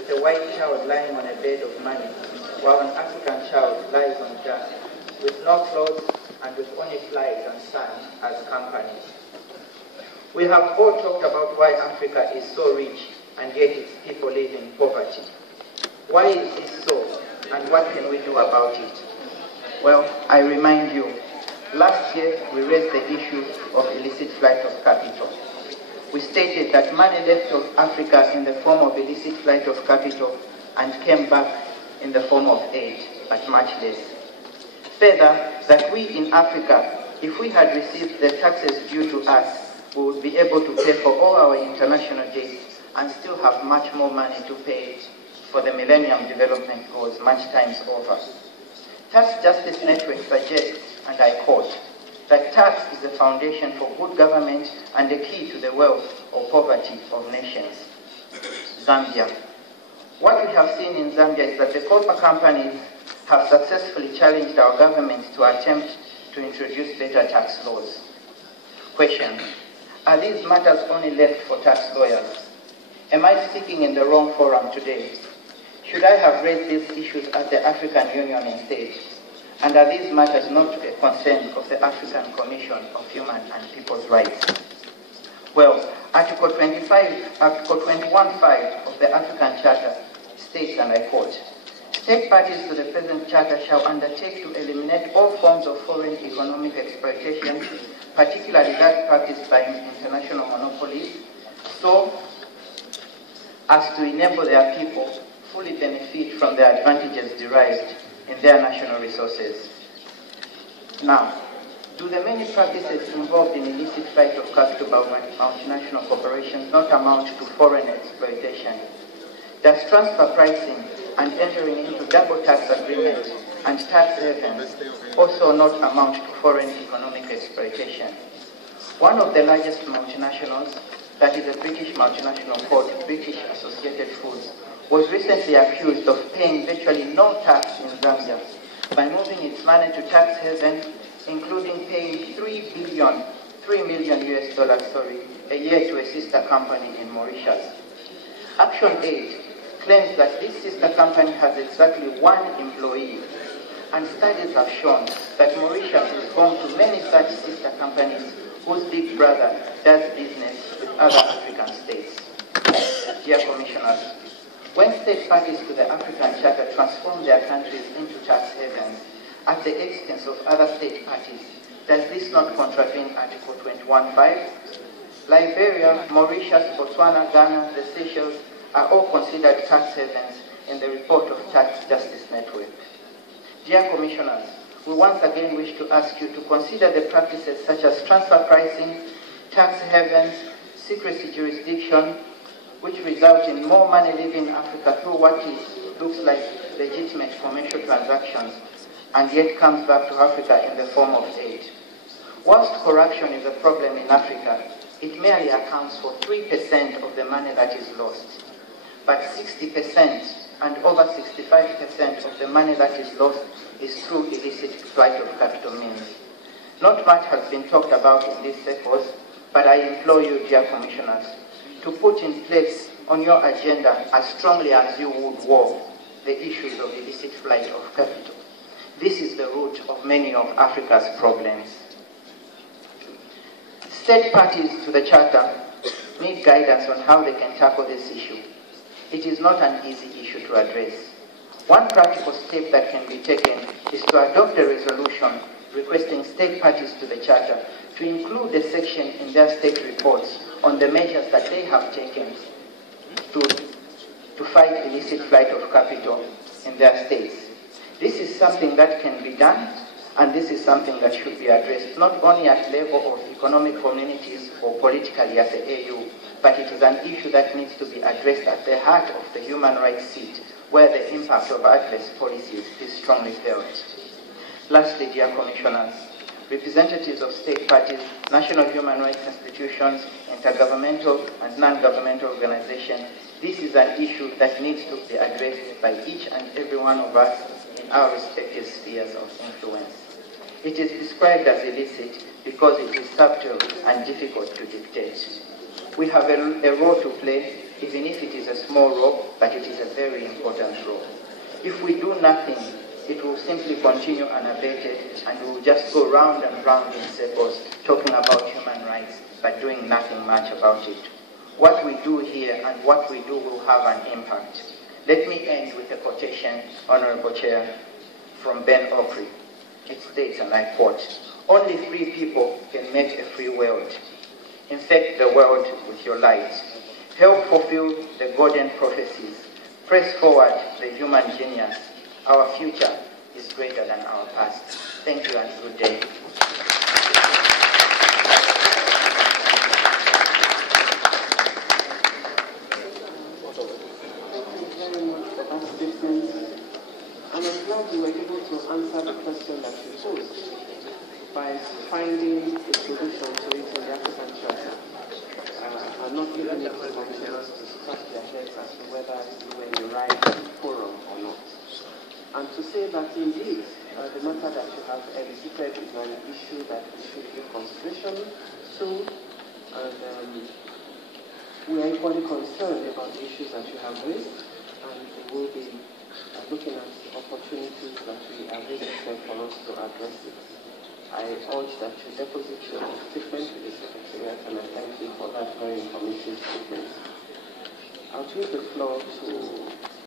with a white child lying on a bed of money, while an African child lies on dirt, with no clothes and with only flies and sand as company. We have all talked about why Africa is so rich and yet its people live in poverty. Why is this so, and what can we do about it? Well, I remind you, last year we raised the issue of illicit flight of capital. We stated that money left of Africa in the form of illicit flight of capital and came back in the form of aid, but much less. Further, that we in Africa, if we had received the taxes due to us, we would be able to pay for all our international debts and still have much more money to pay for the Millennium Development Goals much times over. Tax Justice Network suggests, and I quote, that tax is the foundation for good government and the key to the wealth or poverty of nations. Zambia. What we have seen in Zambia is that the copper companies have successfully challenged our government to attempt to introduce better tax laws. Question: are these matters only left for tax lawyers? Am I speaking in the wrong forum today? Should I have raised these issues at the African Union instead? And are these matters not a concern of the African Commission of Human and People's Rights? Well, Article 21.5 of the African Charter states, and I quote, "State parties to the present charter shall undertake to eliminate all forms of foreign economic exploitation, particularly that practiced by international monopolies, so as to enable their people fully benefit from the advantages derived in their national resources." Now, do the many practices involved in illicit flight of capital by multinational corporations not amount to foreign exploitation? Does transfer pricing and entering into double tax agreements and tax havens also not amount to foreign economic exploitation? One of the largest multinationals, that is a British multinational called British Associated Foods, was recently accused of paying virtually no tax in Zambia by moving its money to tax haven, including paying $3 million a year to a sister company in Mauritius. ActionAid claims that this sister company has exactly one employee, and studies have shown that Mauritius is home to many such sister companies whose big brother does business with other African states. Dear Commissioners, when state parties to the African Charter transform their countries into tax havens at the expense of other state parties, does this not contravene Article 21.5? Liberia, Mauritius, Botswana, Ghana, the Seychelles are all considered tax havens in the report of Tax Justice Network. Dear Commissioners, we once again wish to ask you to consider the practices such as transfer pricing, tax havens, secrecy jurisdiction, which result in more money leaving Africa through what looks like legitimate commercial transactions and yet comes back to Africa in the form of aid. Whilst corruption is a problem in Africa, it merely accounts for 3% of the money that is lost. But 60% and over 65% of the money that is lost is through illicit flight of capital means. Not much has been talked about in these circles, but I implore you, dear Commissioners, to put in place on your agenda as strongly as you would war the issues of illicit flight of capital. This is the root of many of Africa's problems. State parties to the Charter need guidance on how they can tackle this issue. It is not an easy issue to address. One practical step that can be taken is to adopt a resolution requesting state parties to the Charter to include a section in their state reports on the measures that they have taken to fight illicit flight of capital in their states. This is something that can be done, and this is something that should be addressed not only at level of economic communities or politically at the AU, but it is an issue that needs to be addressed at the heart of the human rights seat, where the impact of adverse policies is strongly felt. Lastly, dear Commissioners, representatives of state parties, national human rights institutions, intergovernmental and non-governmental organizations, this is an issue that needs to be addressed by each and every one of us in our respective spheres of influence. It is described as illicit because it is subtle and difficult to dictate. We have a role to play even if it is a small role, but it is a very important role. If we do nothing, it will simply continue unabated, and we will just go round and round in circles talking about human rights, but doing nothing much about it. What we do here and what we do will have an impact. Let me end with a quotation, Honorable Chair, from Ben Okri. It states, and I quote, "Only free people can make a free world. Infect the world with your light. Help fulfill the golden prophecies. Press forward the human genius. Our future is greater than our past." Thank you and good day. And I'm glad you were able to answer the question that you posed by finding a solution to it in the African Charter and not giving it to commissioners to scratch their heads as to whether you were in the right forum or not. And to say that indeed the matter that you have elicited is an issue that we should give consideration to, and we are equally concerned about the issues that you have raised, and we will be looking at opportunities that we are raising for us to address it. I urge that you deposit your statement with the Secretariat, and I thank you for that very informative statement. I'll give the floor to